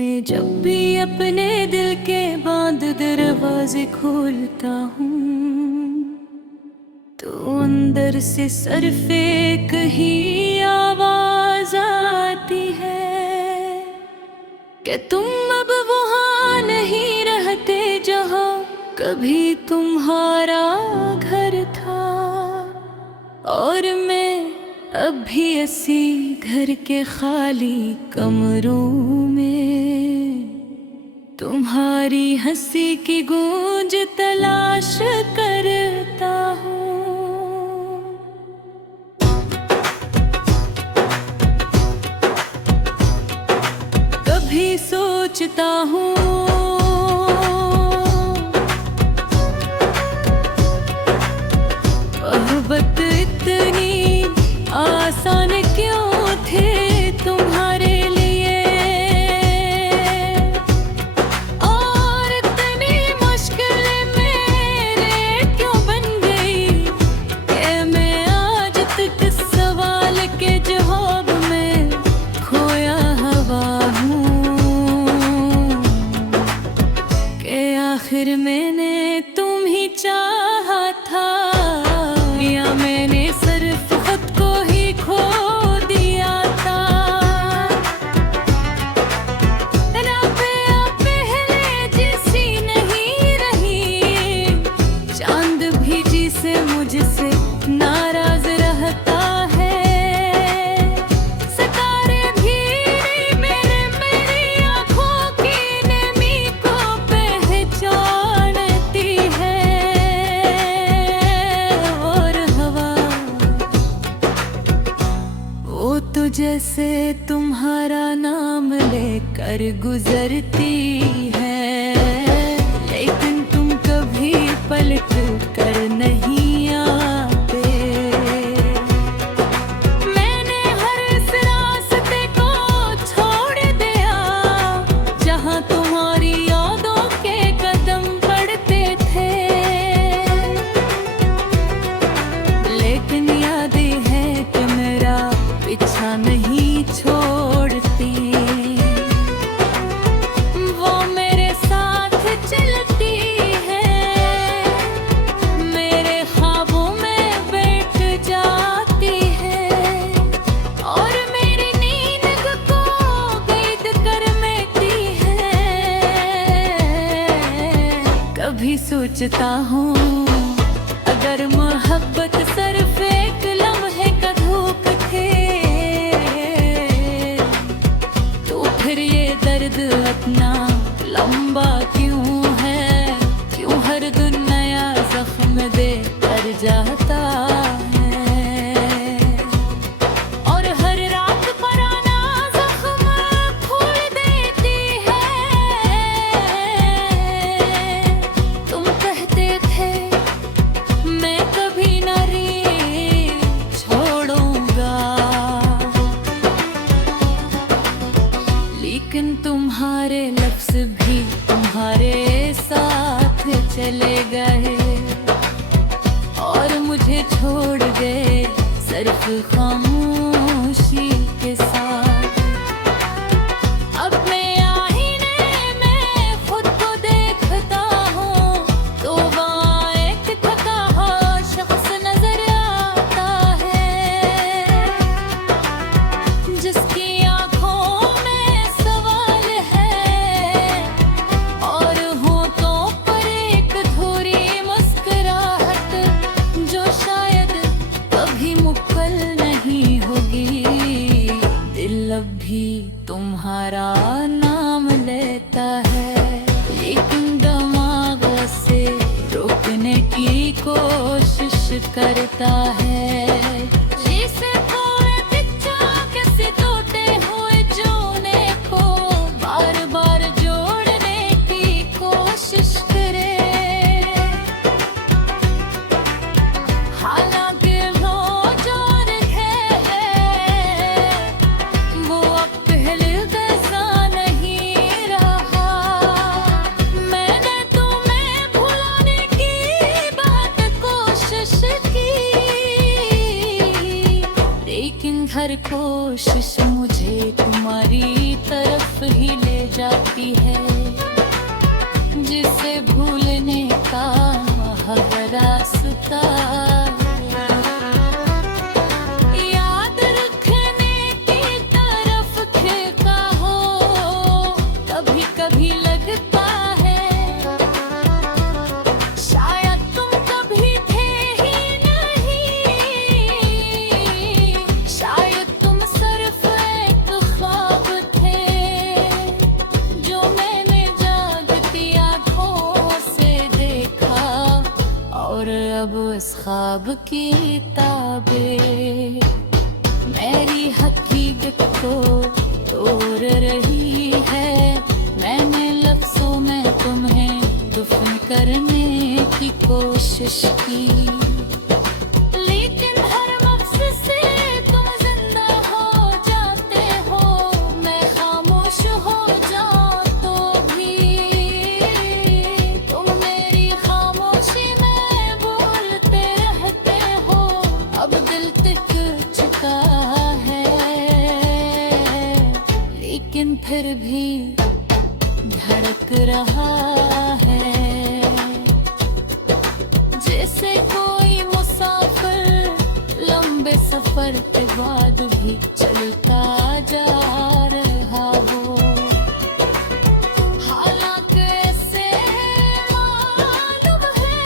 मैं जब भी अपने दिल के बांध दरवाजे खोलता हूँ तो अंदर से सिर्फ एक ही आवाज आती है कि तुम अब वहाँ नहीं रहते जहाँ कभी तुम्हारा घर था। और मैं अब भी इसी घर के खाली कमरों में तुम्हारी हंसी की गूंज तलाश करता हूँ। कभी सोचता हूँ मोहब्बत इतनी आसान क्यों थे तुम्हारे लिए, और इतनी मुश्किल मेरे क्यों बन गई कि मैं आज तक इस सवाल के जवाब में खोया हुआ हूँ कि आखिर मैंने तुम ही चाहा था या मैंने सिर्फ खुद को ही खो दिया था। रब्बिया पहले जैसी नहीं रही, चांद भी जिसे मुझसे नाराज रहता है, सितारे भी मेरी आँखों की नमी को पहचानती है। तो जैसे तुम्हारा नाम लेकर गुजरती है, लेकिन तुम कभी पलट कर नहीं आते। मैंने हर इस रास्ते को छोड़ दिया जहाँ तुम्हारी यादों के कदम पड़ते थे, लेकिन यादें हैं कि मेरा पीछा नहीं छोड़ती, वो मेरे साथ चलती है, मेरे ख्वाबों में बैठ जाती है, और मेरी नींद को कैद कर लेती है। कभी सोचता हूँ अगर मोहब्बत सिर्फ एक लम्हे का धूप थे तो फिर ये दर्द इतना लंबा क्यों है, क्यों हर दिन नया जख्म दे कर जाता है, और हर रात पुराना जख्म खोल देती है। तुम कहते थे मैं कभी ना रे छोड़ूंगा, लेकिन तुम्हारे लफ्ज़ भी तुम्हारे साथ चले गए और मुझे छोड़ गए सिर्फ खामोशी के साथ। अब मैं आईने में खुद को देखता हूँ तो वहाँ एक थका हुआ शख्स नजर आता है, जिसकी आँखों में सवाल है और होठों पर एक अधूरी मुस्कुराहट जो शायद कभी मुकम्मल नहीं होगी। दिल अब भी तुम्हारा नाम लेता है, लेकिन दिमाग से रोकने की कोशिश करता है। जिसे खोए बिच्छा किसी टूटे हुए जोने को बार बार जोड़ने की कोशिश करे, हालांकि वो जो है वो अब पहले जैसा नहीं रहा। मैंने तुम्हें भुलाने की बहुत कोशिश की, लेकिन हर कोशिश मुझे तुम्हारी तरफ ही ले जाती है, जिसे भूलने का वह रास्ता याद रखने की तरफ खिलता हो, कभी कभी लगता है शायद तुम कभी थे ही नहीं, शायद तुम सिर्फ एक ख्वाब थे जो मैंने जागती आँखों से देखा, और अब उस ख्वाब की ताबें मेरी हकीकत को तोड़ रही है। मैंने लफ्ज़ों में तुम्हें दफन करने की कोशिश की, लेकिन हर लफ्ज़ से तुम जिंदा हो जाते हो, मैं खामोश हो जाऊं तो भी तुम मेरी खामोशी में बोलते रहते हो। अब दिल तिक चुका है, लेकिन फिर भी धड़क रहा है, जैसे कोई मुसाफिर लंबे सफर के बाद भी चलता जा रहा हो। हालांकि ऐसे मालूम है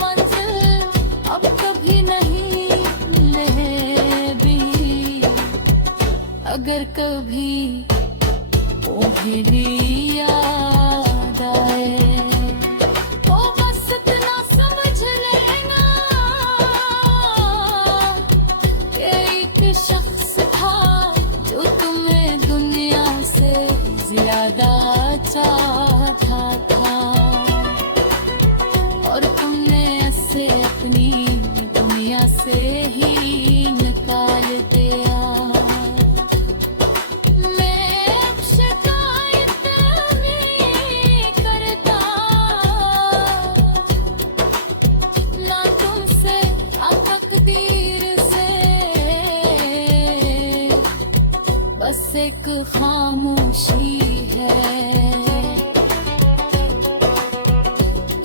मंजिल अब कभी नहीं मिलेगी, अगर कभी वो भी याद आए तो बस इतना समझ लेना कि एक शख्स था जो तुम्हें दुनिया से ज्यादा चाहता था, और तुमने ऐसे अपनी दुनिया से ही निकाल दिया। बस एक खामोशी है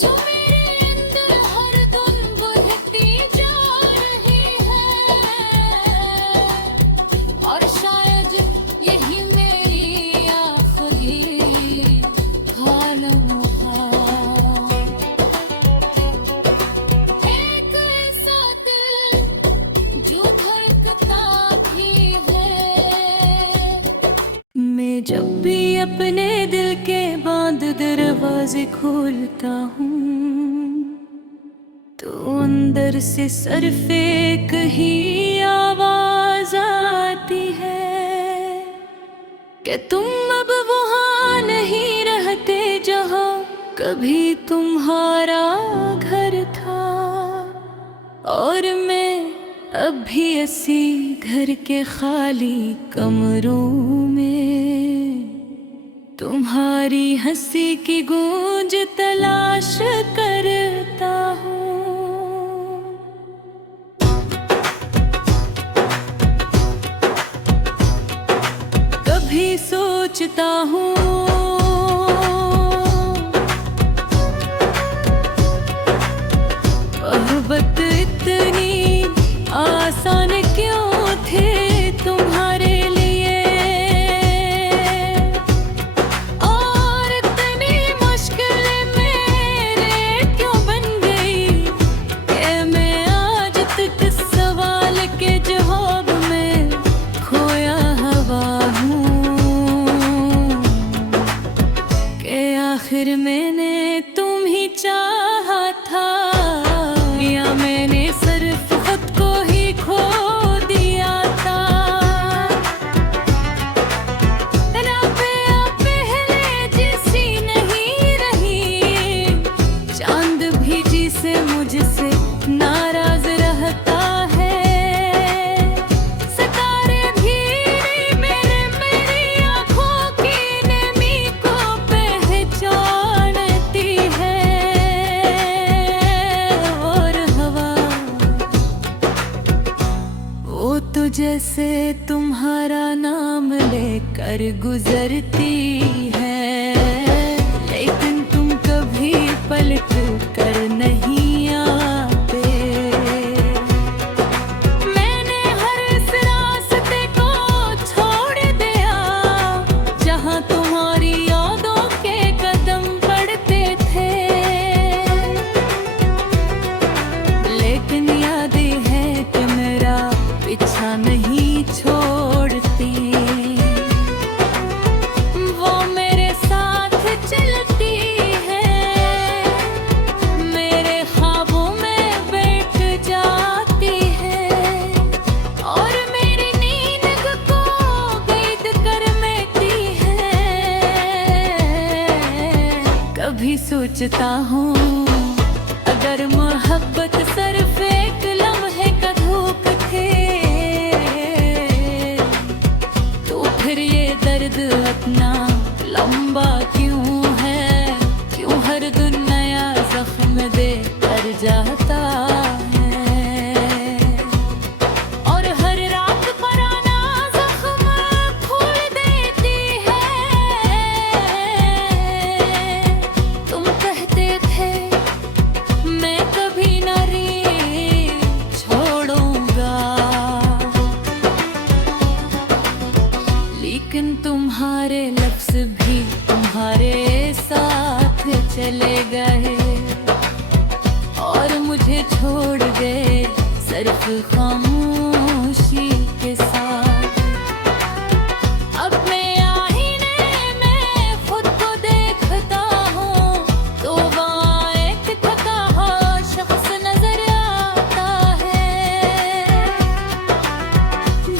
जो मेरे अंदर हर दिन बढ़ती जा रही है, और शायद यही मेरी आखिरी ख्वाहिश है। एक ऐसा दिल जो धड़कता भी है। मैं जब भी अपने दिल के बंद दरवाजे खोलता हूँ तो अंदर से सिर्फ एक ही आवाज आती है कि तुम अब वहाँ नहीं रहते जहाँ कभी तुम्हारा घर था, और मैं अब भी इसी घर के खाली कमरों में तुम्हारी हंसी की गूंज तलाश करता हूँ। कभी सोचता हूँ मोहब्बत इतनी आसान क्यों थे तुम्हारे लिए, और इतनी मुश्किल मेरे क्यों बन गई कि मैं आज तक इस सवाल के जवाब में खोया हुआ हूँ। पर गुजरती है, लेकिन तुम कभी पलट कर नहीं आते। मैंने हर इस रास्ते को छोड़ दिया जहाँ तुम्हारी यादों के कदम पड़ते थे, लेकिन यादें है कि मेरा पीछा नहीं छोड़ती। वो मेरे साथ चलती है, मेरे ख्वाबों में बैठ जाती है, और मेरी नींद को कैद कर लेती है। कभी सोचता हूँ अगर मोहब्बत सिर्फ एक लम्हे का धूप थे, तो फिर ये दर्द अपना लंबा क्यों है? क्यों हर दिन नया जख्म दे कर जाता है, और हर रात पुराना जख्म खोल देती है। तुम कहते थे मैं कभी ना रे छोड़ूंगा, लेकिन तुम्हारे लफ्ज़ भी तुम्हारे साथ चले गए, और मुझे छोड़ गए सिर्फ खामोशी के साथ। अब मैं आईने में खुद को देखता हूँ, तो वहाँ एक थका हुआ शख्स नजर आता है,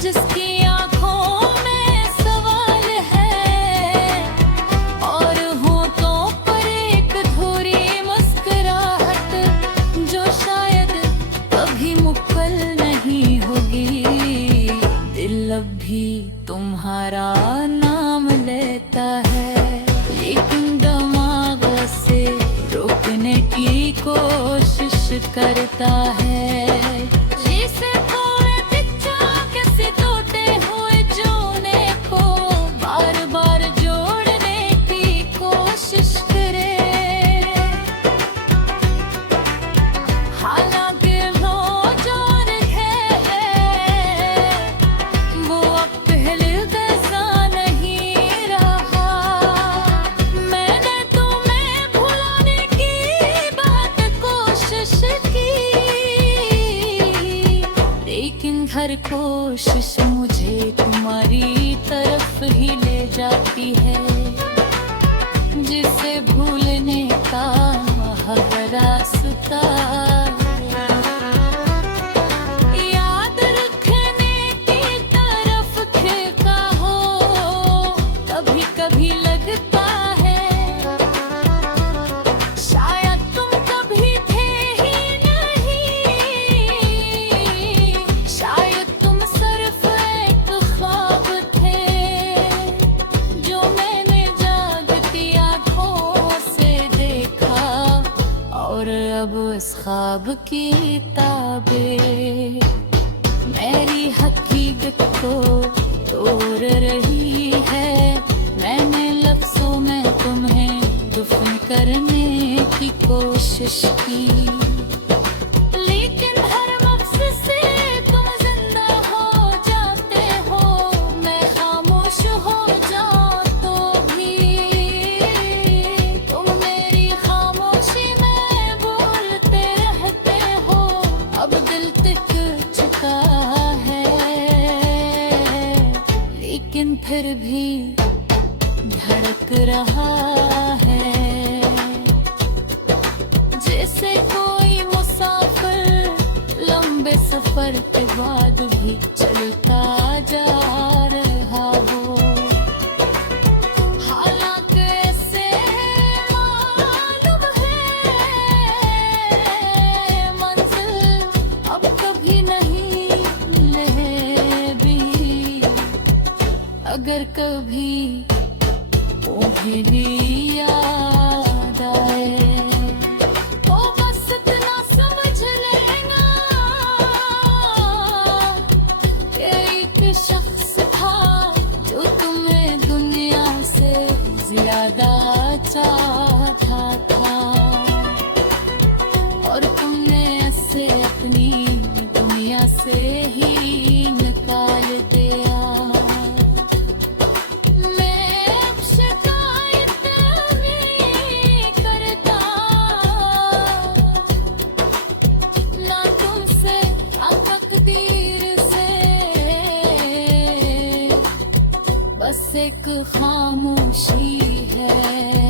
जिसकी आंखों में सवाल है, और होठों पर एक अधूरी मुस्कुराहट, जो शायद कभी मुकम्मल नहीं होगी। दिल अब भी तुम्हारा नाम लेता है, लेकिन दिमाग से रोकने की कोशिश करता है। जैसे कोई बच्चा किसी टूटे हुए जोड़े को बार बार जोड़ने की कोशिश करे, हालांकि वो जो है वो अब पहले जैसा नहीं रहा। मैंने तुम्हें भुलाने की बात कोशिश की, लेकिन हर कोशिश मुझे तुम्हारी तरफ ही ले जाती है, जिसे भूलने का महक रास्ता। याद रखने की तरफ खिलता हो, कभी कभी लगता है शायद तुम कभी थे ही नहीं, शायद तुम सिर्फ एक ख्वाब थे, जो मैंने जागती आँखों से देखा, और अब उस ख्वाब की ताबें मेरी हकीकत को तोड़ रही है। मैंने लफ्ज़ों में तुम्हें दफन करने की कोशिश की, लेकिन हर लफ्ज़ से तुम जिंदा हो जाते हो। मैं खामोश हो जाऊं तो भी तुम मेरी खामोशी में बोलते रहते हो। अब दिल तिक चुका है, लेकिन फिर भी धड़क रहा है, जैसे कोई मुसाफिर लंबे सफर के बाद भी चलता जा रहा हो। हालांकि ऐसे मालूम है मंजिल अब कभी नहीं लेगी, अगर कभी वो भी याद आए तो बस इतना समझ लेना कि एक शख्स था जो तुम्हें एक खामोशी है।